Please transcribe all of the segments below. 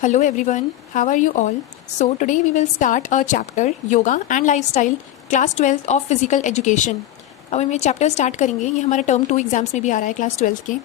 Hello everyone, how are you all? So today we will start a chapter Yoga and Lifestyle Class 12th of Physical Education. अब हम ये chapter start करेंगे। ये हमारा term 2 exams में भी आ रहा है क्लास 12th के।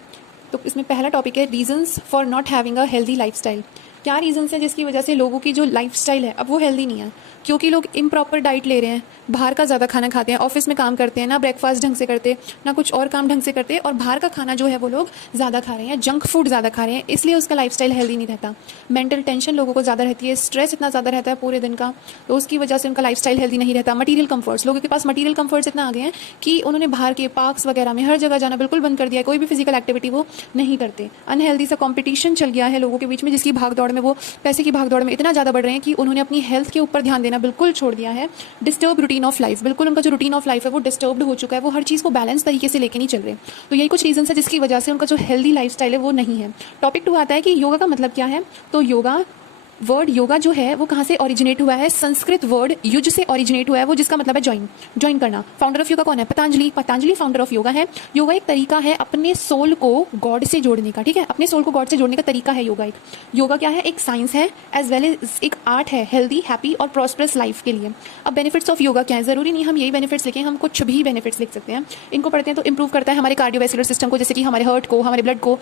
तो इसमें पहला टॉपिक है reasons for not having a healthy lifestyle. क्या रीजंस है जिसकी वजह से लोगों की जो लाइफस्टाइल है अब वो हेल्दी नहीं है, क्योंकि लोग इम्प्रॉपर डाइट ले रहे हैं, बाहर का ज़्यादा खाना खाते हैं, ऑफिस में काम करते हैं, ना ब्रेकफास्ट ढंग से करते, ना कुछ और काम ढंग से करते, और बाहर का खाना जो है वो लोग ज़्यादा खा रहे हैं, जंक फूड ज़्यादा खा रहे हैं, इसलिए उसका लाइफस्टाइल हेल्दी नहीं रहता। मेंटल टेंशन लोगों को ज़्यादा रहती है, स्ट्रेस इतना ज़्यादा रहता है पूरे दिन का, तो उसकी वजह से उनका लाइफस्टाइल हेल्दी नहीं रहता। मटीरियल कंफर्ट्स, लोगों के पास मटीरियल कंफर्ट्स इतना आ गए हैं कि उन्होंने बाहर के पार्क्स वगैरह में हर जगह जाना बिल्कुल बंद कर दिया है, कोई भी फिजिकल एक्टिविटी वो नहीं करते। अनहेल्दी सा कॉम्पिटिशन चल गया है लोगों के बीच में, जिसकी भागदौड़ में वो पैसे की भागदौड़ में इतना ज़्यादा बढ़ रहे हैं कि उन्होंने अपनी हेल्थ के ऊपर ध्यान देना बिल्कुल छोड़ दिया है। डिस्टर्ब रूटीन ऑफ लाइफ, बिल्कुल उनका जो रूटीन ऑफ लाइफ है वो डिस्टर्ब्ड हो चुका है, वो हर चीज़ को बैलेंस तरीके से लेके नहीं चल रहे। तो यही कुछ रीजन है जिसकी वजह से उनका जो हेल्दी लाइफस्टाइल है वो नहीं है। टॉपिक 2 आता है कि योगा का मतलब क्या है। तो वर्ड योगा जो है वो कहाँ से ओरिजिनेट हुआ है? संस्कृत वर्ड युज से ओरिजिनेट हुआ है वो, जिसका मतलब है ज्वाइन करना। फाउंडर ऑफ योगा कौन है? पतंजलि फाउंडर ऑफ योगा है। योगा एक तरीका है अपने सोल को गॉड से जोड़ने का, ठीक है, अपने सोल को गॉड से जोड़ने का तरीका है योगा। योगा क्या है? एक साइंस है एज वेल एज एक आर्ट है हेल्दी, हैप्पी और प्रॉस्परस लाइफ के लिए। अब बेनिफिट्स ऑफ योगा क्या है? जरूरी नहीं हम यही बेनिफिट्स लिखें, हम कुछ भी बेनिफिट्स लिख सकते हैं। इनको पढ़ते हैं तो इंप्रूव करता है हमारे कार्डियोवैस्कुलर सिस्टम को, जैसे कि हमारे हार्ट को, हमारे ब्लड को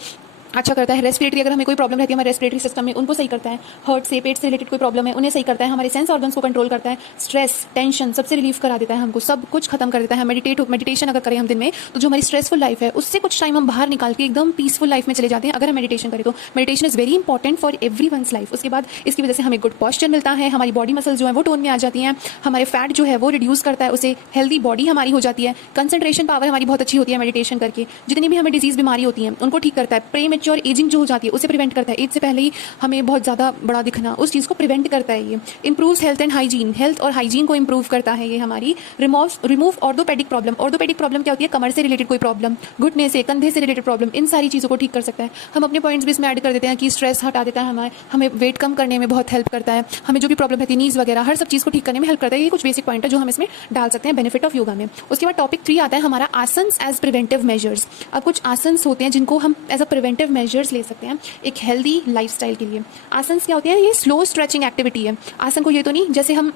अच्छा करता है। रेस्पिरेटरी, अगर हमें कोई प्रॉब्लम रहती है हमारे रेस्पिरेटरी सिस्टम में, उनको सही करता है। हार्ट से, पेट से रिलेटेड कोई प्रॉब्लम है उन्हें सही करता है। हमारे सेंस ऑर्गन्स को कंट्रोल करता है। स्ट्रेस, टेंशन सबसे रिलीफ करा देता है, हमको सब कुछ खत्म कर देता है। मेडिटेशन अगर करें हम दिन में, तो जो हमारी स्ट्रेसफुल लाइफ है उससे कुछ टाइम हम बाहर निकाल के एकदम पीसफुल लाइफ में चले जाते हैं अगर हम मेडिटेशन करें तो। Meditation is very important for every one's life. उसके बाद इसकी वजह से हमें गुड पॉस्चर मिलता है, हमारी बॉडी मसल्स जो है वो टोन में आ जाती हैं, हमारे फैट जो है वो रिड्यूस करता है, उसे हेल्दी बॉडी हमारी हो जाती है। कंसंट्रेशन पावर हमारी बहुत अच्छी होती है मेडिटेशन करके। जितनी भी हमें डिजीज बीमारी होती है उनको ठीक करता है। प्री मैच्योर एजिंग जो हो जाती है उसे प्रिवेंट करता है। एज से पहले ही हमें बहुत ज़्यादा बड़ा दिखना, उस चीज़ को प्रिवेंट करता है ये। Improves health and hygiene, health और हाइजीन को इंप्रूव करता है ये हमारी। Remove orthopaedic problem, orthopaedic problem क्या होती है? कमर से रिलेटेड कोई प्रॉब्लम, घुटने से, कंधे से रिलेटेड प्रॉब्लम, इन सारी चीज़ों को ठीक कर सकता है। हम अपने पॉइंट्स भी इसमें ऐड कर देते हैं कि स्ट्रेस हटा देता है, हमें वेट कम करने में बहुत हेल्प करता है, हमें जो भी प्रॉब्लम रहती है नीज वगैरह हर सब चीज़ को ठीक करने में हेल्प करता है। ये कुछ बेसिक पॉइंट है जो हम इसमें डाल सकते हैं बेनिफिट ऑफ योगा में। उसके बाद टॉपिक 3 आता है हमारा आसन्स एज प्रिवेंटिव मेजर्स। अब कुछ आसन्स होते हैं जिनको हम एज अ प्रिवेंटिव मेजर्स ले सकते हैं एक हेल्दी लाइफस्टाइल के लिए। आसन्स क्या होते हैं? ये स्लो स्ट्रेचिंग एक्टिविटी है। आसन को ये तो नहीं जैसे हम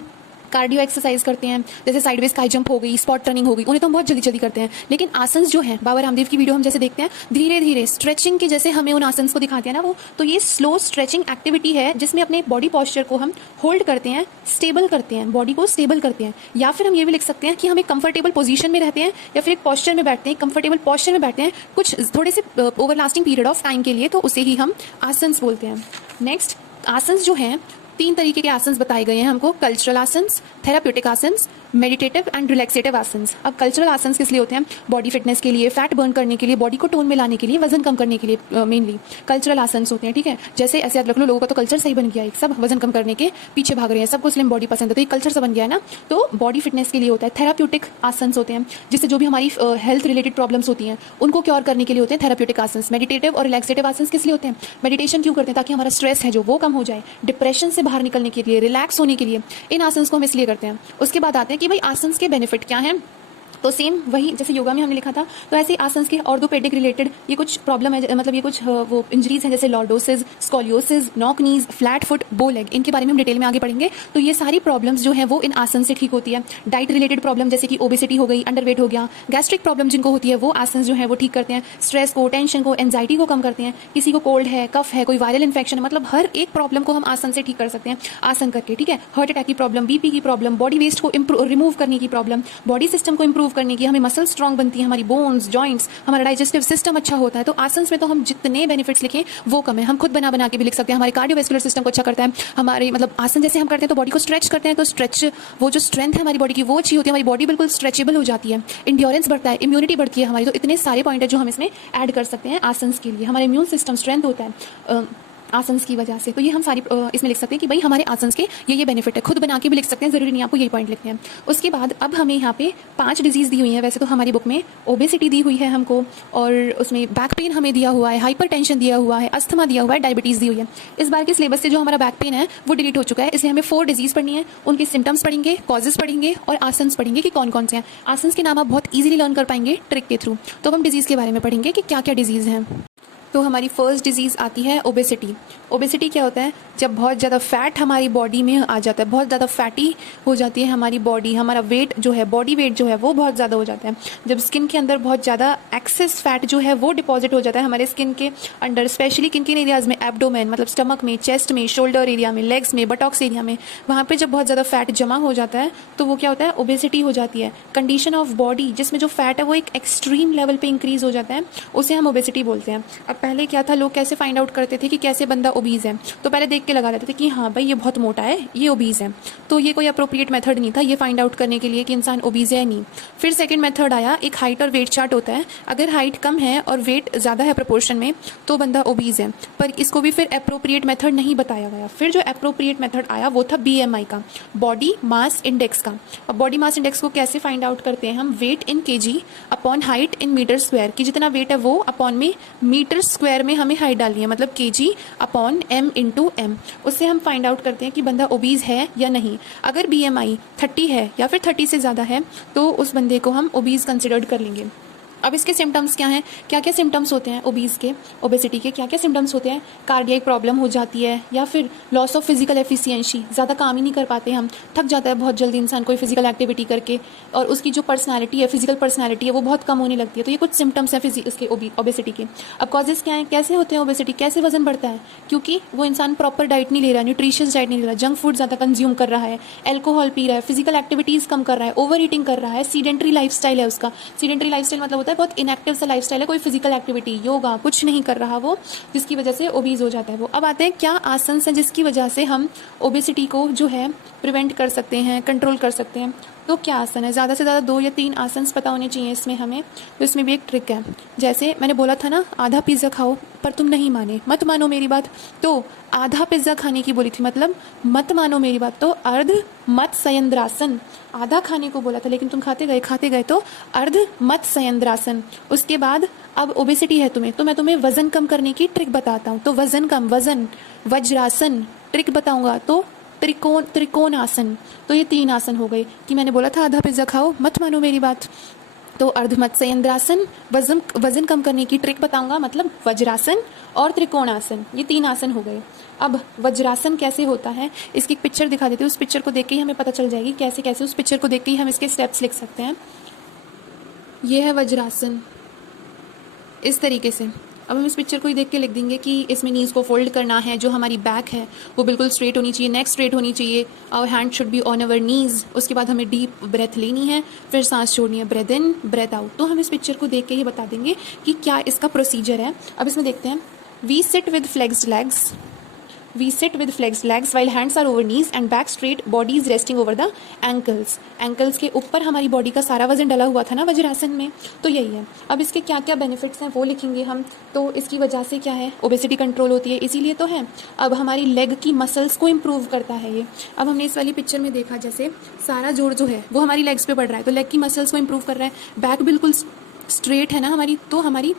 कार्डियो एक्सरसाइज करते हैं, जैसे साइडवेज स्काई जंप हो गई, स्पॉट रनिंग हो गई, उन्हें तो हम बहुत जल्दी जल्दी करते हैं। लेकिन आसन्स जो है, बाबा रामदेव की वीडियो हम जैसे देखते हैं, धीरे धीरे स्ट्रेचिंग के जैसे हमें उन आसन्स को दिखाते हैं ना वो, तो ये स्लो स्ट्रेचिंग एक्टिविटी है जिसमें अपने बॉडी पॉस्चर को हम होल्ड करते हैं, स्टेबल करते हैं, बॉडी को स्टेबल करते हैं। या फिर हम ये भी लिख सकते हैं कि हम एक कंफर्टेबल पोजीशन में रहते हैं या फिर एक पॉस्चर में बैठते हैं, कंफर्टेबल पॉस्चर में बैठते हैं कुछ थोड़े से over lasting period of time के लिए, तो उसे ही हम आसन्स बोलते हैं। नेक्स्ट, आसन्स जो हैं 3 तरीके के आसन्स बताए गए हैं हमको, cultural asanas, therapeutic asanas, meditative and relaxative asanas. अब कल्चरल आसन्स किस लिए होते हैं? बॉडी फिटनेस के लिए, फैट बर्न करने के लिए, बॉडी को टोन में लाने के लिए, वजन कम करने के लिए मेनली कल्चरल आसन्स होते हैं, ठीक है। जैसे ऐसे याद रख लो, लोगों का तो कल्चर सही बन गया है, सब वजन कम करने के पीछे भाग रहे हैं, सबको स्लिम बॉडी पसंद है, तो ये कल्चर से बन गया है ना, तो बॉडी फिटनेस के लिए होता है। थेराप्यूटिक आसन्स होते हैं जिससे जो भी हमारी हेल्थ रिलेटेड प्रॉब्लम्स होती हैं उनको क्योर करने के लिए होते हैं थेराप्यूटिक आसन्स। मेडिटेटिव और रिलैक्सेटिव आसन्स किस लिए होते हैं? मेडिटेशन क्यों करते हैं? ताकि हमारा स्ट्रेस है जो वो कम हो जाए, डिप्रेशन से बाहर निकलने के लिए, रिलैक्स होने के लिए इन आसन्स को हम इसलिए करते हैं। उसके बाद आते हैं कि भाई आसन्स के बेनिफिट क्या हैं। तो सेम वही जैसे योगा में हमने लिखा था, तो ऐसे आसन्स के ऑर्थोपेडिक रिलेटेड ये कुछ प्रॉब्लम है, मतलब ये कुछ वो इंजरीज हैं जैसे लॉर्डोसिस, स्कोलियोसिस, नॉक नीज, फ्लैट फुट, बो लेग, इनके बारे में हम डिटेल में आगे पढ़ेंगे। तो ये सारी प्रॉब्लम्स जो हैं वो इन आसन से ठीक होती है। डाइट रिलेटेड प्रॉब्लम जैसे कि ओबेसिटी हो गई, अंडरवेट हो गया, गैस्ट्रिक प्रॉब्लम जिनको होती है वो आसन जो है वो ठीक करते हैं। स्ट्रेस को, टेंशन को, एंजाइटी को कम करते हैं। किसी को कोल्ड है, कफ है, कोई वायरल इन्फेक्शन है, मतलब हर एक प्रॉब्लम को हम आसन से ठीक कर सकते हैं आसन करके, ठीक है। हार्ट अटैक की प्रॉब्लम, बीपी की प्रॉब्लम, बॉडी वेस्ट को रिमूव करने की प्रॉब्लम, बॉडी सिस्टम को इंप्रूव करने की, हमें मसल्स स्ट्रॉन्ग बनती है, हमारी बोन्स, जॉइंट्स, हमारा डाइजेस्टिव सिस्टम अच्छा होता है। तो आसन्स में तो हम जितने बेनिफिट्स लिखें वो कम है, हम खुद बना बना के भी लिख सकते हैं। हमारे कार्डियोवैस्कुलर सिस्टम को अच्छा करता है, हमारे मतलब आसन जैसे हम करते हैं तो बॉडी को स्ट्रेच करते हैं, तो स्ट्रेच वो जो स्ट्रेंथ है हमारी बॉडी की वो अच्छी होती है, हमारी बॉडी बिल्कुल स्ट्रेचेबल हो जाती है, इंड्योरेंस बढ़ता है, इम्यूनिटी बढ़ती है हमारी। तो इतने सारे पॉइंट है जो हम इसमें ऐड कर सकते हैं आसन्स के लिए। हमारा इम्यून सिस्टम स्ट्रेंथ होता है आसन्स की वजह से। तो ये हम सारी इसमें लिख सकते हैं कि भाई हमारे आसन्स के ये बेनिफिट है, खुद बना के भी लिख सकते हैं, जरूरी नहीं आपको यही पॉइंट लिखने हैं। उसके बाद अब हमें यहाँ पे 5 डिजीज़ दी हुई हैं। वैसे तो हमारी बुक में ओबेसिटी दी हुई है हमको, और उसमें बैक पेन हमें दिया हुआ है, हाइपर टेंशन दिया हुआ है, अस्थमा दिया हुआ है, डायबिटीज़ दी हुई है। इस बार के सिलेबस से जो हमारा बैक पेन है वो डिलीट हो चुका है, इसलिए हमें 4 डिजीज़ पढ़नी है, उनके सिम्टम्स पढ़ेंगे, कॉजेज पढ़ेंगे और आसन्स पढ़ेंगे कि कौन कौन से हैं। आसन्स के नाम आप बहुत ईजिली लर्न कर पाएंगे ट्रिक के थ्रू। तो हम डिजीज़ के बारे में पढ़ेंगे कि क्या क्या डिजीज़ हैं। तो हमारी फर्स्ट डिजीज़ आती है ओबेसिटी। ओबेसिटी क्या होता है? जब बहुत ज़्यादा फैट हमारी बॉडी में आ जाता है, बहुत ज़्यादा फैटी हो जाती है हमारी बॉडी, हमारा वेट जो है, बॉडी वेट जो है वो बहुत ज़्यादा हो जाता है। जब स्किन के अंदर बहुत ज़्यादा एक्सेस फैट जो है वो डिपॉजिट हो जाता है हमारे स्किन के अंडर, स्पेशली किन किन एरियाज़ में? एब्डोमेन, मतलब स्टमक में, चेस्ट में, शोल्डर एरिया में, लेग्स में, बटॉक्स एरिया में, वहाँ पे जब बहुत ज़्यादा फैट जमा हो जाता है तो वो क्या होता है? ओबेसिटी हो जाती है। कंडीशन ऑफ बॉडी जिसमें जो फैट है वो एक एक्सट्रीम लेवल पे इंक्रीज हो जाता है, उसे हम ओबेसिटी बोलते हैं। अब पहले क्या था, लोग कैसे फाइंड आउट करते थे कि कैसे बंदा ओबीज है? तो पहले देख के लगा लेते थे कि हाँ भाई ये बहुत मोटा है, ये ओबीज है। तो ये कोई अप्रोप्रिएट मेथड नहीं था ये फाइंड आउट करने के लिए कि इंसान ओबीज है या नहीं। फिर सेकंड मेथड आया, एक हाइट और वेट चार्ट होता है। अगर हाइट कम है और वेट ज़्यादा है प्रोपोर्शन में तो बंदा ओबीज है, पर इसको भी फिर अप्रोप्रिएट मेथड नहीं बताया गया। फिर जो अप्रोप्रिएट मेथड आया वो था बीएमआई का, बॉडी मास इंडेक्स का। अब बॉडी मास इंडेक्स को कैसे फाइंड आउट करते हैं हम? Weight in KG upon height in metre square, कि जितना वेट है वो अपॉन में मीटर स्क्वायर में हमें हाइट डालनी है, मतलब KG upon M into M. उससे हम फाइंड आउट करते हैं कि बंदा ओबीज है या नहीं। अगर बीएमआई 30 है या फिर 30 से ज़्यादा है तो उस बंदे को हम ओबीज कंसिडर्ड कर लेंगे। अब इसके सिम्टम्स क्या हैं? क्या क्या सिम्टम्स होते हैं ओबीज के, ओबेसिटी के क्या क्या सिम्टम्स होते हैं? कार्डियक प्रॉब्लम हो जाती है, या फिर लॉस ऑफ फिजिकल एफिशिएंसी, ज़्यादा काम ही नहीं कर पाते हम, थक जाता है बहुत जल्दी इंसान कोई फिजिकल एक्टिविटी करके, और उसकी जो पर्सनालिटी है, फिजिकल पर्सनालिटी है, वो बहुत कम होने लगती है। तो ये कुछ सिम्टम्स हैं इसके ओबेसिटी के। अब कॉजेज़ क्या हैं? कैसे होते हैं ओबेसिटी, कैसे वजन बढ़ता है? क्योंकि वो इंसान प्रॉपर डाइट नहीं ले रहा, न्यूट्रिशियस डाइट नहीं ले रहा, जंक फूड ज़्यादा कंज्यूम कर रहा है, एल्कोहल पी रहा है, फिजिकल एक्टिविटीज़ कम कर रहा है, ओवर ईटिंग कर रहा है, सीडेंट्री लाइफस्टाइल है उसका। सीडेंट्री लाइफस्टाइल मतलब होता है बहुत इनएक्टिव सा लाइफस्टाइल है, कोई फिजिकल एक्टिविटी, योगा कुछ नहीं कर रहा वो, जिसकी वजह से ओबीज हो जाता है वो। अब आते हैं क्या आसन हैं जिसकी वजह से हम ओबेसिटी को जो है प्रिवेंट कर सकते हैं, कंट्रोल कर सकते हैं। तो क्या आसन है? ज़्यादा से ज़्यादा 2 या 3 आसन पता होने चाहिए इसमें हमें। तो इसमें भी एक ट्रिक है, जैसे मैंने बोला था ना आधा पिज़्ज़ा खाओ, पर तुम नहीं माने, मत मानो मेरी बात। तो आधा पिज़्ज़ा खाने की बोली थी, मतलब मत मानो मेरी बात, तो अर्ध मत संयंद्रासन। आधा खाने को बोला था लेकिन तुम खाते गए, तो अर्ध मत संयंद्रासन। उसके बाद अब ओबेसिटी है तुम्हें, तो मैं तुम्हें वजन कम करने की ट्रिक बताता हूँ। तो वजन वज्रासन ट्रिक बताऊंगा, तो त्रिकोण आसन। तो ये 3 आसन हो गए कि मैंने बोला था आधा पिज्ज़ा खाओ, मत मानो मेरी बात, तो अर्धमत संयंद्रासन, वजन कम करने की ट्रिक बताऊंगा, मतलब वज्रासन और त्रिकोणासन, ये 3 आसन हो गए। अब वज्रासन कैसे होता है इसकी एक पिक्चर दिखा देते हैं, उस पिक्चर को देख के ही हमें पता चल जाएगी कैसे कैसे, उस पिक्चर को देख के ही हम इसके स्टेप्स लिख सकते हैं। ये है वज्रासन इस तरीके से। अब हम इस पिक्चर को ही देख के लिख देंगे कि इसमें नीज़ को फोल्ड करना है, जो हमारी बैक है वो बिल्कुल स्ट्रेट होनी चाहिए, नेक स्ट्रेट होनी चाहिए, और hand should be on our knees. उसके बाद हमें डीप ब्रेथ लेनी है, फिर सांस छोड़नी है, ब्रेथ इन ब्रेथ आउट। तो हम इस पिक्चर को देख के ही बता देंगे कि क्या इसका प्रोसीजर है। अब इसमें देखते हैं, we sit with flexed legs, We sit with flexed legs while hands are over knees and back straight, body is resting over the ankles. Ankles के ऊपर हमारी बॉडी का सारा वजन डला हुआ था ना वज्रासन में, तो यही है। अब इसके क्या क्या बेनिफिट्स हैं वो लिखेंगे हम। तो इसकी वजह से क्या है, ओबेसिटी कंट्रोल होती है, इसीलिए तो है। अब हमारी लेग की मसल्स को इम्प्रूव करता है ये। अब हमने इस वाली पिक्चर में देखा जैसे सारा जोर जो है वो हमारी लेग्स पे पड़ रहा है, तो लेग की मसल्स को इम्प्रूव कर रहा है। बैक बिल्कुल स्ट्रेट है ना हमारी, तो हमारी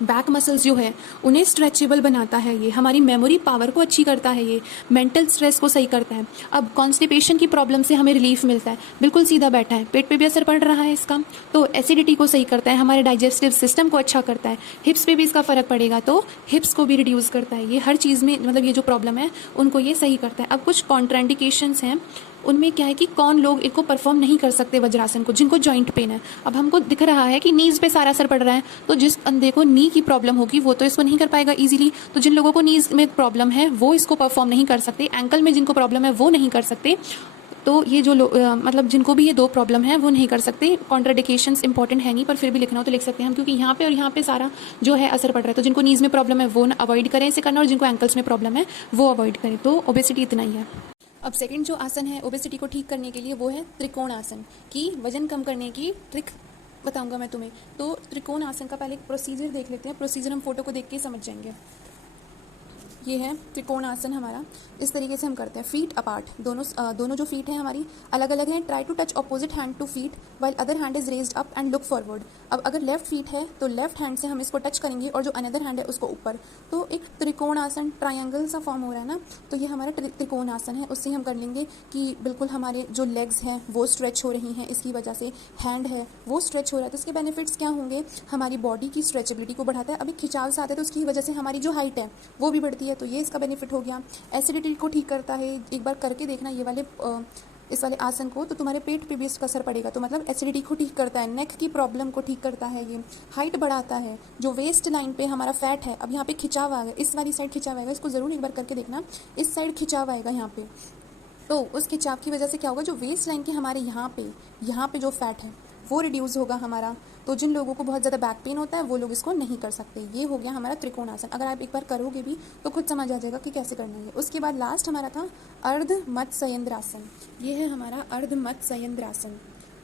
बैक मसल्स जो है उन्हें स्ट्रेचेबल बनाता है ये, हमारी मेमोरी पावर को अच्छी करता है ये, मेंटल स्ट्रेस को सही करता है। अब कॉन्स्टिपेशन की प्रॉब्लम से हमें रिलीफ मिलता है, बिल्कुल सीधा बैठा है, पेट पे भी असर पड़ रहा है इसका, तो एसिडिटी को सही करता है, हमारे डाइजेस्टिव सिस्टम को अच्छा करता है, हिप्स पे भी इसका फ़र्क पड़ेगा तो हिप्स को भी रिड्यूस करता है ये, हर चीज़ में मतलब ये जो प्रॉब्लम है उनको ये सही करता है। अब कुछ कॉन्ट्राइंडिकेशंस हैं, उनमें क्या है कि कौन लोग इनको परफॉर्म नहीं कर सकते वज्रासन को, जिनको जॉइंट पेन है। अब हमको दिख रहा है कि नीज़ पे सारा असर पड़ रहा है, तो जिस बंदे को नी की प्रॉब्लम होगी वो तो इसको नहीं कर पाएगा इजीली, तो जिन लोगों को नीज़ में प्रॉब्लम है वो इसको परफॉर्म नहीं कर सकते, एंकल में जिनको प्रॉब्लम है वो नहीं कर सकते, तो ये जो मतलब जिनको भी ये 2 प्रॉब्लम है वो नहीं कर सकते। कॉन्ट्राडिकेशंस इंपॉर्टेंट है नहीं, पर फिर भी लिखना हो तो लिख सकते हैं हम, क्योंकि यहाँ पे और यहाँ पे सारा जो है असर पड़ रहा है। तो जिनको नीज़ में प्रॉब्लम है वो अवॉइड करें इसे करना, और जिनको एंकल्स में प्रॉब्लम है वो अवॉइड करें। तो ओबेसिटी इतना ही है। अब सेकंड जो आसन है ओबेसिटी को ठीक करने के लिए वो है त्रिकोण आसन, की वजन कम करने की ट्रिक बताऊंगा मैं तुम्हें। तो त्रिकोण आसन का पहले एक प्रोसीजर देख लेते हैं, प्रोसीजर हम फोटो को देख के समझ जाएंगे। ये है त्रिकोणासन हमारा। इस तरीके से हम करते हैं, फीट अपार्ट, दोनों जो फीट हैं हमारी अलग अलग हैं। Try to touch opposite hand to feet while other hand is raised up and look forward. अब अगर लेफ्ट फीट है तो लेफ्ट हैंड से हम इसको टच करेंगे और जो अनदर हैंड है उसको ऊपर, तो एक त्रिकोणासन, ट्रायंगल सा फॉर्म हो रहा है ना। तो ये हमारा त्रिकोणासन है। उससे हम कर लेंगे कि बिल्कुल हमारे जो लेग्स हैं वो स्ट्रेच हो रही हैं, इसकी वजह से हैंड है वो स्ट्रेच हो रहा है। तो इसके बेनिफिट्स क्या होंगे, हमारी बॉडी की स्ट्रेचेबिलिटी को बढ़ाता है। अभी खिंचाव से आता है तो उसकी वजह से हमारी जो हाइट है वो भी बढ़ती है, तो ये इसका बेनिफिट हो गया। एसिडिटी को ठीक करता है, एक बार करके देखना ये वाले इस वाले आसन को, तो तुम्हारे पेट पे भी इसका असर पड़ेगा। तो मतलब एसिडिटी को ठीक करता है, नेक की प्रॉब्लम को ठीक करता है, ये हाइट बढ़ाता है। जो वेस्ट लाइन पे हमारा फैट है, अब यहाँ पे खिंचाव आ गया, इस वाली साइड खिंचाव आएगा, इसको ज़रूर एक बार करके देखना। इस साइड खिंचाव आएगा यहाँ पे, तो उस खिंचाव की वजह से क्या होगा, जो वेस्ट लाइन के हमारे यहाँ पे जो फैट है वो रिड्यूस होगा हमारा। तो जिन लोगों को बहुत ज़्यादा बैक पेन होता है वो लोग इसको नहीं कर सकते। ये हो गया हमारा त्रिकोणासन। अगर आप एक बार करोगे भी तो खुद समझ आ जाएगा कि कैसे करना है। उसके बाद लास्ट हमारा था अर्ध मत्स्येंद्रासन। ये है हमारा अर्ध मत्स्येंद्रासन।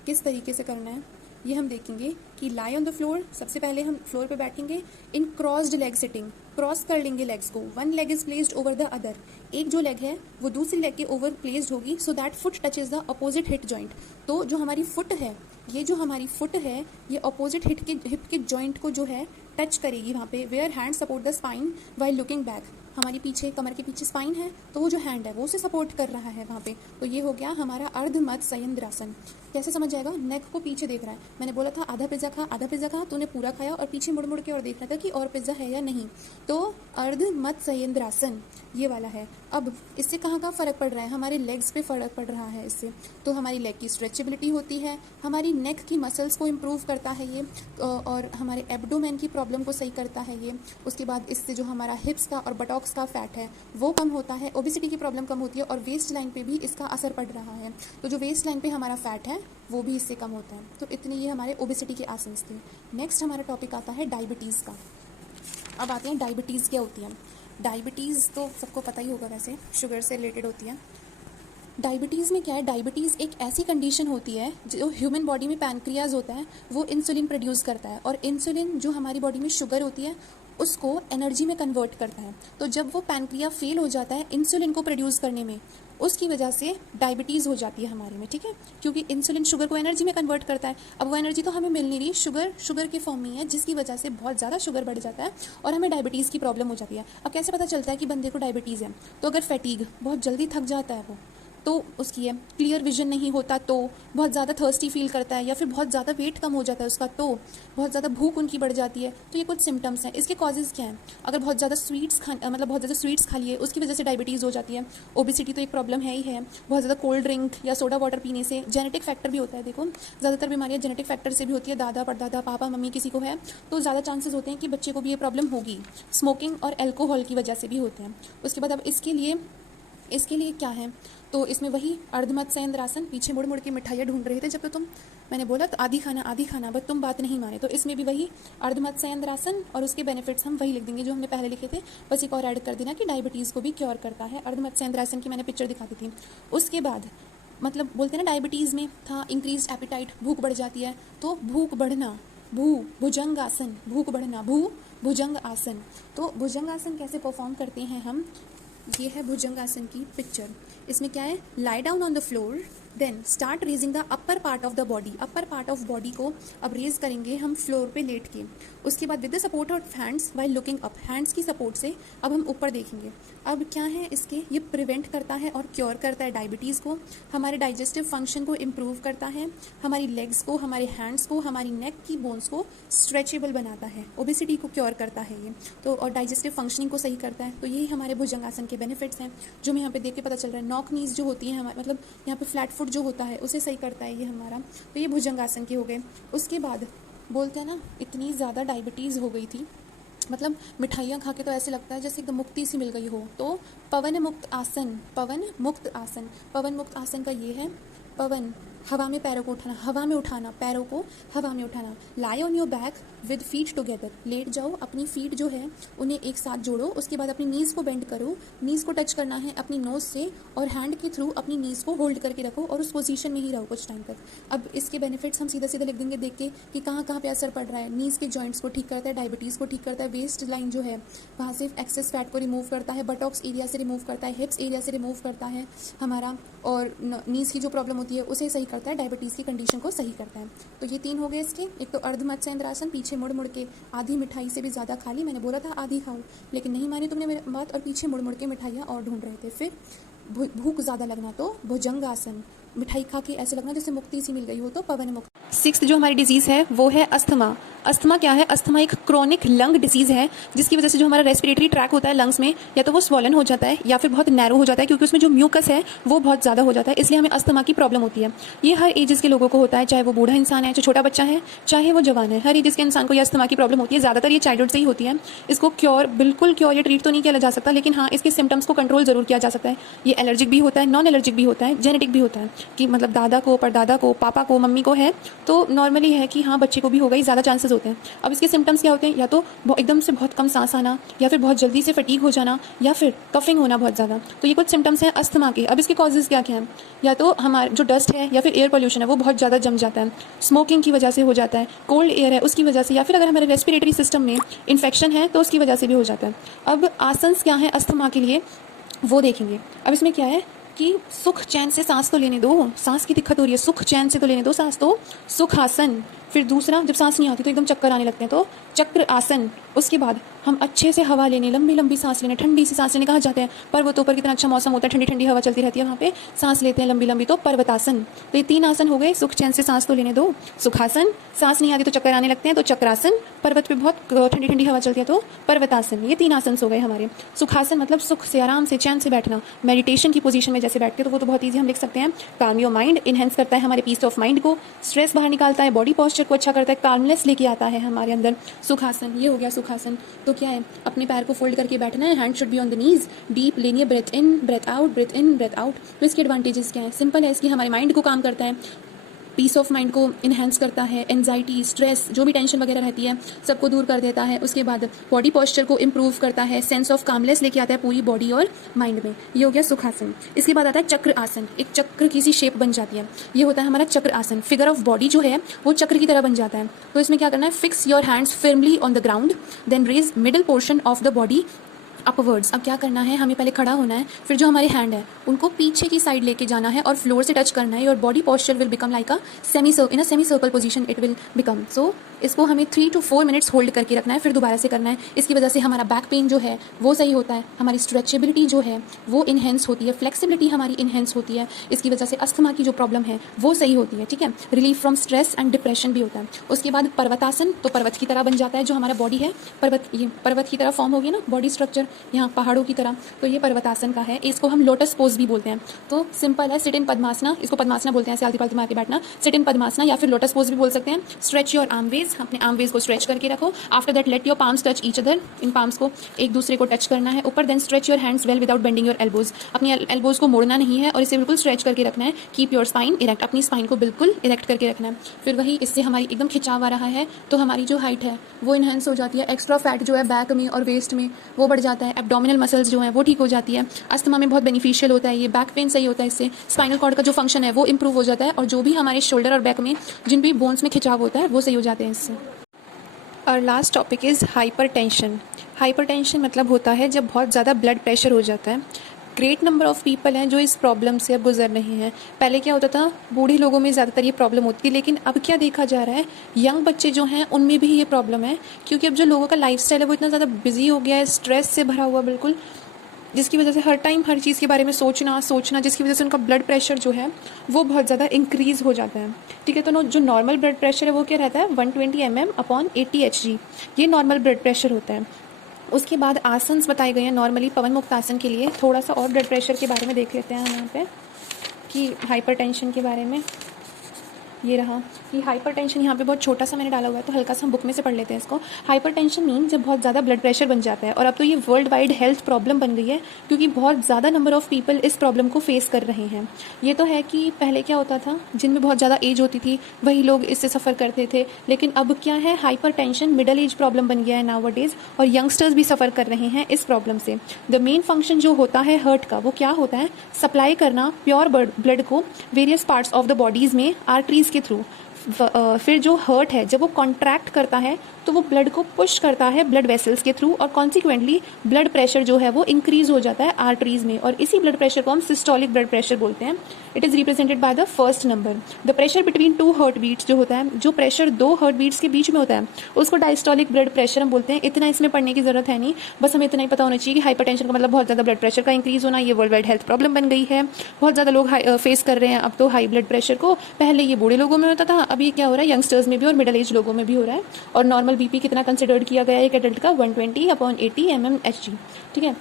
किस तरीके से करना है ये हम देखेंगे कि लाई ऑन द फ्लोर। सबसे पहले हम फ्लोर पे बैठेंगे इन क्रॉस्ड लेग सिटिंग, क्रॉस कर लेंगे लेग्स को। One leg is placed over the other, एक जो लेग है वो दूसरी लेग के ओवर प्लेस्ड होगी, so that foot touches the opposite hip joint. तो जो हमारी फुट है, ये जो हमारी फुट है ये अपोजिट हिप के जॉइंट को जो है टच करेगी वहाँ पे। Where hand support the spine while looking back, हमारी पीछे कमर के पीछे स्पाइन है तो वो जो हैंड है वो उसे सपोर्ट कर रहा है वहाँ पे। तो ये हो गया हमारा अर्ध मत्स्येंद्रासन। कैसे समझ जाएगा, नेक को पीछे देख रहा है। मैंने बोला था आधा पिज्ज़ा खा, तूने पूरा खाया और पीछे मुड़ मुड़ के और देख रहा था कि और पिज्ज़ा है या नहीं। तो अर्ध मत्स्येंद्रासन ये वाला है। अब इससे कहाँ फ़र्क पड़ रहा है, हमारे लेग्स पे फ़र्क पड़ रहा है इससे। तो हमारी लेग की स्ट्रेचेबिलिटी होती है, हमारी नेक की मसल्स को इम्प्रूव करता है ये, और हमारे एब्डोमेन की प्रॉब्लम को सही करता है ये। उसके बाद इससे जो हमारा हिप्स का और बटॉक्स का फैट है वो कम होता है, ओबेसिटी की प्रॉब्लम कम होती है, और वेस्ट लाइन पे भी इसका असर पड़ रहा है। तो जो वेस्ट लाइन पे हमारा फैट है वो भी इससे कम होता है। तो इतने ये हमारे ओबेसिटी के आसन थे। नेक्स्ट हमारा टॉपिक आता है डायबिटीज़ का। अब आते हैं डायबिटीज़ क्या होती है। डायबिटीज़ तो सबको पता ही होगा, वैसे शुगर से रिलेटेड होती है। डायबिटीज़ में क्या है, डायबिटीज़ एक ऐसी कंडीशन होती है जो ह्यूमन बॉडी में पैनक्रियाज होता है वो इंसुलिन प्रोड्यूस करता है, और इंसुलिन जो हमारी बॉडी में शुगर होती है उसको एनर्जी में कन्वर्ट करता है। तो जब वो पैनक्रिया फेल हो जाता है इंसुलिन को प्रोड्यूस करने में, उसकी वजह से डायबिटीज़ हो जाती है हमारे में, ठीक है। क्योंकि इंसुलिन शुगर को एनर्जी में कन्वर्ट करता है। अब वो एनर्जी तो हमें मिल नहीं रही, शुगर के फॉर्म में है, जिसकी वजह से बहुत ज़्यादा शुगर बढ़ जाता है और हमें डायबिटीज़ की प्रॉब्लम हो जाती है। अब कैसे पता चलता है कि बंदे को डायबिटीज़ है, तो अगर फैटीग, बहुत जल्दी थक जाता है वो, तो उसकी है, क्लियर विजन नहीं होता, तो बहुत ज़्यादा थर्स्टी फील करता है, या फिर बहुत ज़्यादा वेट कम हो जाता है उसका, तो बहुत ज़्यादा भूख उनकी बढ़ जाती है। तो ये कुछ सिम्टम्स हैं। इसके कॉजेज़ क्या हैं, अगर बहुत ज़्यादा स्वीट्स खा लिए उसकी वजह से डायबिटीज़ हो जाती है। ओबेसिटी तो एक प्रॉब्लम है ही है। बहुत ज़्यादा कोल्ड ड्रिंक या सोडा वाटर पीने से, जेनेटिक फैक्टर भी होता है। देखो ज़्यादातर बीमारियाँ जेनेटिक फैक्टर से भी होती है। दादा परदादा पापा मम्मी किसी को है तो ज़्यादा चांसेस होते हैं कि बच्चे को भी ये प्रॉब्लम होगी। स्मोकिंग और एल्कोहल की वजह से भी होते हैं। उसके बाद अब इसके लिए क्या है, तो इसमें वही अर्ध मत्स्येंद्रासन। पीछे मुड़ मुड़ के मिठाइयाँ ढूंढ रहे थे जब तो तुम, मैंने बोला तो आधी खाना, बट तुम बात नहीं माने। तो इसमें भी वही अर्ध मत्स्येंद्रासन, और उसके बेनिफिट्स हम वही लिख देंगे जो हमने पहले लिखे थे। बस एक और ऐड कर देना कि डायबिटीज़ को भी क्योर करता है। अर्ध मत्स्येंद्रासन की मैंने पिक्चर दिखा दी थी। उसके बाद मतलब बोलते हैं ना डायबिटीज़ में था इंक्रीज एपिटाइट, भूख बढ़ जाती है। तो भूख बढ़ना, भुजंग आसन, भूख बढ़ना, भुजंग आसन। तो भुजंग आसन कैसे परफॉर्म करते हैं हम, ये है भुजंग आसन की पिक्चर। इसमें क्या है, lie down on the floor, then start raising the upper part of the body. Upper part of body को अब रेज करेंगे हम फ्लोर पे लेट के। उसके बाद with the support of hands while looking up, hands की सपोर्ट से अब हम ऊपर देखेंगे। अब क्या है इसके, ये प्रिवेंट करता है और क्योर करता है डायबिटीज़ को, हमारे डाइजेस्टिव फंक्शन को इम्प्रूव करता है, हमारी लेग्स को, हमारे हैंड्स को, हमारी नेक की बोन्स को स्ट्रेचेबल बनाता है, ओबेसिटी को क्योर करता है ये तो, और डाइजेस्टिव फंक्शनिंग को सही करता है। तो यही हमारे भुजंग आसन के बेनिफिट्स हैं जो हमें यहाँ पे देख के पता चल रहा है। नॉक नीज जो होती है हमारे, मतलब यहाँ पे फ्लैट फुट जो होता है उसे सही करता है ये हमारा। तो ये भुजंग आसन के हो गए। उसके बाद बोलते हैं ना, इतनी ज़्यादा डायबिटीज़ हो गई थी, मतलब मिठाइयाँ खा के तो ऐसे लगता है जैसे एकदम मुक्ति सी मिल गई हो। तो पवन मुक्त आसन, पवन मुक्त आसन का ये है, पवन हवा में पैरों को उठाना, हवा में उठाना, पैरों को हवा में उठाना। Lie on your back with feet together, लेट जाओ, अपनी फीट जो है उन्हें एक साथ जोड़ो, उसके बाद अपनी नीज़ को बेंड करो, नीज़ को टच करना है अपनी नोज़ से और हैंड के थ्रू अपनी नीज़ को होल्ड करके रखो और उस पोजीशन में ही रहो कुछ टाइम तक। अब इसके बेनिफिट्स हम सीधा सीधा लिख देंगे देख के कि कहाँ कहाँ पे असर पड़ रहा है। नीज़ के जॉइंट्स को ठीक करता है, डायबिटीज़ को ठीक करता है, वेस्ट लाइन जो है वहाँ से एक्सेस फैट को रिमूव करता है, बटॉक्स एरिया से रिमूव करता है, हिप्स एरिया से रिमूव करता है हमारा, और नीज़ की जो प्रॉब्लम होती है उसे सही करता है, डायबिटीज़ की कंडीशन को सही करता है। तो ये 3 हो गए इसके। एक तो अर्ध मत्स्येंद्रासन, पीछे मुड़ मुड़ के आधी मिठाई से भी ज़्यादा खा ली, मैंने बोला था आधी खाओ लेकिन नहीं मानी तुमने मेरी बात और पीछे मुड़ मुड़ के मिठाइयाँ और ढूंढ रहे थे। फिर भूख ज़्यादा लगना तो भुजंगासन, मिठाई खा के ऐसे लगना जैसे मुक्ति सी मिल गई हो तो पवन मुक्त। 6th जो हमारी डिजीज़ है वो है अस्थमा। अस्थमा क्या है? अस्थमा एक क्रोनिक लंग डिसीज़ है जिसकी वजह से जो हमारा रेस्पिरेटरी ट्रैक होता है लंग्स में या तो वो स्वॉलन हो जाता है या फिर बहुत नैरो हो जाता है, क्योंकि उसमें जो म्यूकस है वो बहुत ज़्यादा हो जाता है, इसलिए हमें अस्थमा की प्रॉब्लम होती है। ये हर एजेस के लोगों को होता है, चाहे वो बूढ़ा इंसान है, चाहे छोटा बच्चा है, चाहे वो जवान है, हर एजेस के इंसान को ये अस्थमा की प्रॉब्लम होती है। ज़्यादातर ये चाइल्डहुड से ही होती है। इसको बिल्कुल क्योर या ट्रीट तो नहीं किया जा सकता, लेकिन हाँ इसके सिम्टम्स को कंट्रोल जरूर किया जा सकता है। ये एलर्जिक भी होता है, नॉन एलर्जिक भी होता है, जेनेटिक भी होता है कि मतलब दादा को, परदादा को, पापा को, मम्मी को है तो नॉर्मली है कि हाँ बच्चे को भी होगा, ही ज़्यादा चांसेस होते हैं। अब इसके सिम्टम्स क्या होते हैं? या तो एकदम से बहुत कम सांस आना, या फिर बहुत जल्दी से फटीग हो जाना, या फिर कफिंग होना बहुत ज़्यादा। तो ये कुछ सिम्टम्स हैं अस्थमा के। अब इसके कॉजेज़ क्या क्या हैं? या तो हमारा जो डस्ट है या फिर एयर पोल्यूशन है वो बहुत ज़्यादा जम जाता है, स्मोकिंग की वजह से हो जाता है, कोल्ड एयर है उसकी वजह से, या फिर अगर हमारे रेस्पिरेटरी सिस्टम में इन्फेक्शन है तो उसकी वजह से भी हो जाता है। अब आसन्स क्या है अस्थमा के लिए वो देखेंगे। अब इसमें क्या है कि सुख चैन से सांस तो लेने दो, सांस की दिक्कत हो रही है, सुख चैन से तो लेने दो सांस, तो सुखासन। फिर दूसरा, जब सांस नहीं आती तो एकदम चक्कर आने लगते हैं तो चक्र आसन। उसके बाद हम अच्छे से हवा लेने, लंबी लंबी सांस लेने, ठंडी सी सांस लेने कहाँ जाते हैं पर्वतों पर, कितना अच्छा मौसम होता है, ठंडी ठंडी हवा चलती रहती है, वहाँ पे सांस लेते हैं लंबी लंबी, तो पर्वतासन। तो ये 3 आसन हो गए। सुख चैन से सांस तो लेने दो, सुखासन, सांस नहीं आती तो चक्कर आने लगते हैं तो चक्रासन, पर्वत पे बहुत ठंडी ठंडी हवा चलती है तो पर्वतासन। ये 3 आसन हो गए हमारे। सुखासन मतलब सुख से, आराम से, चैन से बैठना, मेडिटेशन की पोजीशन में जैसे बैठते हैं, तो वो तो बहुत ईजी हम लिख सकते हैं। काम योर माइंड, इनहेंस करता है हमारे पीस ऑफ माइंड को, स्ट्रेस बाहर निकालता है, बॉडी पॉस्चर को अच्छा करता है, कामनेस लेके आता है हमारे अंदर। सुखासन ये हो गया सुखासन। तो क्या है, अपने पैर को फोल्ड करके बैठना है, hand should be on the knees, deep लेनी है, breath in breath out, breath in breath out. तो इसके एडवांटेजेस क्या है? सिंपल है, इसकी हमारे माइंड को काम करता है, पीस ऑफ माइंड को इन्हेंस करता है, एंजाइटी, स्ट्रेस, जो भी टेंशन वगैरह रहती है सबको दूर कर देता है। उसके बाद बॉडी पोस्चर को इम्प्रूव करता है, सेंस ऑफ कामनेस लेके आता है पूरी बॉडी और माइंड में। ये हो गया सुखासन। इसके बाद आता है चक्र आसन। एक चक्र की सी शेप बन जाती है, ये होता है हमारा चक्र आसन। फिगर ऑफ बॉडी जो है वो चक्र की तरह बन जाता है। तो इसमें क्या करना है? Fix your hands firmly on the ground, then raise middle portion of the body upwards. अब क्या करना है, हमें पहले खड़ा होना है, फिर जो हमारे हैंड है उनको पीछे की साइड लेके जाना है और फ्लोर से टच करना है। और body posture will become like a semi circle position it will become. So इसको हमें 3 to 4 मिनट्स होल्ड करके रखना है, फिर दोबारा से करना है। इसकी वजह से हमारा बैक पेन जो है वो सही होता है, हमारी स्ट्रेचेबिलिटी जो है वो इन्हेंस होती है, फ्लेक्सिबिलिटी हमारी इन्हेंस होती है। इसकी वजह से अस्थमा की जो प्रॉब्लम है वो सही होती है, ठीक है। Relief from stress and depression भी होता है। उसके बाद पर्वतासन, तो पर्वत की तरह बन जाता है जो हमारा बॉडी है, ये पर्वत की तरह फॉर्म हो गया ना बॉडी स्ट्रक्चर, यहाँ पहाड़ों की तरह। तो ये पर्वतासन का है। इसको हम लोटस पोज भी बोलते हैं। तो सिंपल है, सिट इन पद्मासना, इसको पद्मासना बोलते हैं, ऐसे आलती पालती मार के बैठना, सिट इन पद्मासना या फिर लोटस पोज भी बोल सकते हैं। स्ट्रेच योर आर्मवेज, अपने आर्मवेज को स्ट्रेच करके रखो। After that let your palms touch each other, इन पाम्स को एक दूसरे को टच करना है ऊपर। Then stretch your hands well without bending your elbows, अपनी एल्बोज को मोड़ना नहीं है और इसे बिल्कुल स्ट्रेच करके रखना है। कीप योर स्पाइन इरेक्ट, अपनी स्पाइन को बिल्कुल इरेक्ट करके रखना है। फिर वही, इससे हमारी एकदम खिंचाव आ रहा है तो हमारी जो हाइट है वो इनहेंस हो जाती है। एक्स्ट्रा फैट जो है बैक में और वेस्ट में वो बढ़ जाता है। एब्डोमिनल मसल्स जो हैं वो ठीक हो जाती है। अस्थमा में बहुत बेनिफिशियल होता है ये। बैक पेन सही होता है इससे। स्पाइनल कॉर्ड का जो फंक्शन है वो इंप्रूव हो जाता है और जो भी हमारे शोल्डर और बैक में जिन भी बोन्स में खिंचाव होता है वो सही हो जाते हैं इससे। और last topic is hypertension. Hypertension मतलब होता है जब बहुत ज़्यादा ब्लड प्रेशर हो जाता है। ग्रेट नंबर ऑफ़ पीपल हैं जो इस प्रॉब्लम से अब गुजर रहे हैं। पहले क्या होता था, बूढ़े लोगों में ज़्यादातर ये प्रॉब्लम होती थी, लेकिन अब क्या देखा जा रहा है, यंग बच्चे जो हैं उनमें भी ये प्रॉब्लम है। क्योंकि अब जो लोगों का लाइफस्टाइल है वो इतना ज़्यादा बिजी हो गया है, स्ट्रेस से भरा हुआ बिल्कुल, जिसकी वजह से हर टाइम हर चीज़ के बारे में सोचना, जिसकी वजह से उनका ब्लड प्रेशर जो है वो बहुत ज़्यादा इंक्रीज़ हो जाता है, ठीक है। तो जो नॉर्मल ब्लड प्रेशर है वो क्या रहता है, 120 mm/80 Hg, ये नॉर्मल ब्लड प्रेशर होता है। उसके बाद आसन्स बताए गए हैं नॉर्मली पवन मुक्त आसन के लिए। थोड़ा सा और ब्लड प्रेशर के बारे में देख लेते हैं हम यहाँ पे कि हाइपरटेंशन के बारे में। ये रहा कि हाइपरटेंशन यहाँ पे बहुत छोटा सा मैंने डाला हुआ है, तो हल्का सा हम बुक में से पढ़ लेते हैं इसको। हाइपरटेंशन मीन जब बहुत ज़्यादा ब्लड प्रेशर बन जाता है, और अब तो ये वर्ल्ड वाइड हेल्थ प्रॉब्लम बन गई है क्योंकि बहुत ज़्यादा नंबर ऑफ़ पीपल इस प्रॉब्लम को फेस कर रहे हैं। ये तो है कि पहले क्या होता था, जिनमें बहुत ज़्यादा एज होती थी वही लोग इससे सफ़र करते थे, लेकिन अब क्या है, हाइपरटेंशन मिडल एज प्रॉब्लम बन गया है नाउअडेज, और यंगस्टर्स भी सफ़र कर रहे हैं इस प्रॉब्लम से। द मेन फंक्शन जो होता है हार्ट का, वो क्या होता है, सप्लाई करना प्योर ब्लड को various parts of the bodies में आर्टरीज के थ्रू। फिर जो हार्ट है जब वो कॉन्ट्रैक्ट करता है तो वो ब्लड को पुश करता है ब्लड वेसल्स के थ्रू, और कॉन्सिक्वेंटली ब्लड प्रेशर जो है वो इंक्रीज हो जाता है आर्टरीज में, और इसी ब्लड प्रेशर को हम सिस्टोलिक ब्लड प्रेशर बोलते हैं। It is represented by the first number. The pressure between two heart beats जो होता है, जो प्रेशर दो हार्ट बीट्स के बीच में होता है, उसको डायस्टोलिक ब्लड प्रेशर हम बोलते हैं। इतना इसमें पढ़ने की जरूरत है नहीं, बस हमें इतना ही पता होना चाहिए कि हाइपरटेंशन का मतलब बहुत ज़्यादा ब्लड प्रेशर का इंक्रीज होना। ये वर्ल्ड वाइड हेल्थ प्रॉब्लम बन गई है, बहुत ज़्यादा लोग फेस कर रहे हैं अब तो हाई ब्लड प्रेशर को। पहले ये बूढ़े लोगों में होता था, अभी क्या हो रहा है, यंगस्टर्स में भी और मिडिल एज लोगों में भी हो रहा है। और नॉर्मल बीपी कितना कंसिडर्ड किया गया है एक एडल्ट का, 120/80 mmHg। ठीक है,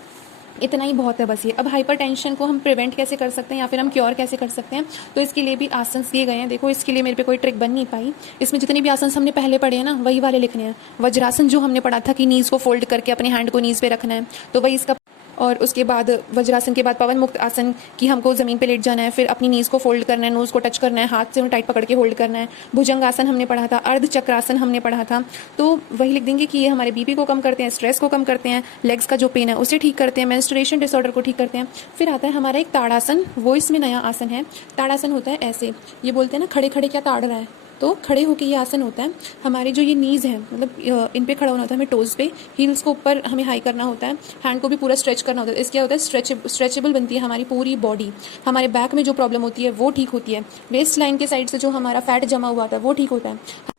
इतना ही बहुत है बस ये। अब हाइपरटेंशन को हम प्रिवेंट कैसे कर सकते हैं या फिर हम क्योर कैसे कर सकते हैं, तो इसके लिए भी आसन दिए गए हैं। देखो, इसके लिए मेरे पे कोई ट्रिक बन नहीं पाई। इसमें जितने भी आसन हमने पहले पढ़े हैं ना, वही वाले लिखने हैं। वज्रासन जो हमने पढ़ा था कि नीज को फोल्ड करके अपने हैंड को नीज पे रखना है, तो वही इसका। और उसके बाद वज्रासन के बाद पवन मुक्त आसन की हमको ज़मीन पे लेट जाना है, फिर अपनी नीज़ को फोल्ड करना है, नोज़ को टच करना है, हाथ से टाइट पकड़ के होल्ड करना है। भुजंग आसन हमने पढ़ा था, अर्ध चक्रासन हमने पढ़ा था, तो वही लिख देंगे कि ये हमारे बीपी को कम करते हैं, स्ट्रेस को कम करते हैं, लेग्स का जो पेन है उसे ठीक करते हैं, मेंस्ट्रुएशन डिसऑर्डर को ठीक करते हैं। फिर आता है हमारा एक ताड़ासन, वो इसमें नया आसन है। ताड़ासन होता है ऐसे, ये बोलते हैं ना खड़े खड़े क्या ताड़ रहा है, तो खड़े होकर ये आसन होता है। हमारे जो ये नीज़ है, मतलब इन पे खड़ा होना होता है हमें, टोज़ पे, हील्स को ऊपर हमें हाई करना होता है, हैंड को भी पूरा स्ट्रेच करना होता है। इसके क्या होता है, स्ट्रेचेबल बनती है हमारी पूरी बॉडी। हमारे बैक में जो प्रॉब्लम होती है वो ठीक होती है, वेस्ट लाइन के साइड से जो हमारा फैट जमा हुआ था वो ठीक होता है,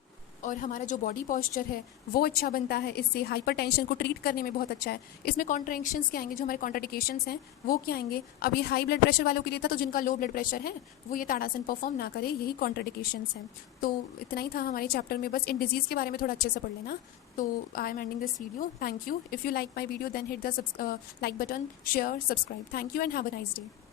और हमारा जो बॉडी पॉस्चर है वो अच्छा बनता है। इससे हाइपरटेंशन को ट्रीट करने में बहुत अच्छा है। इसमें कॉन्ट्रैक्शंस क्या आएंगे, जो हमारे कॉन्ट्राडिकेशंस हैं वो क्या आएंगे। अब ये हाई ब्लड प्रेशर वालों के लिए था, तो जिनका लो ब्लड प्रेशर है वो ये ताड़ासन परफॉर्म ना करे, यही कॉन्ट्राडिकेशंस हैं। तो इतना ही था हमारे चैप्टर में, बस इन डिजीज़ के बारे में थोड़ा अच्छे से पढ़ लेना। तो I am ending this video. Thank you. If you like my video then hit the like button, share, subscribe. Thank you and have a nice day.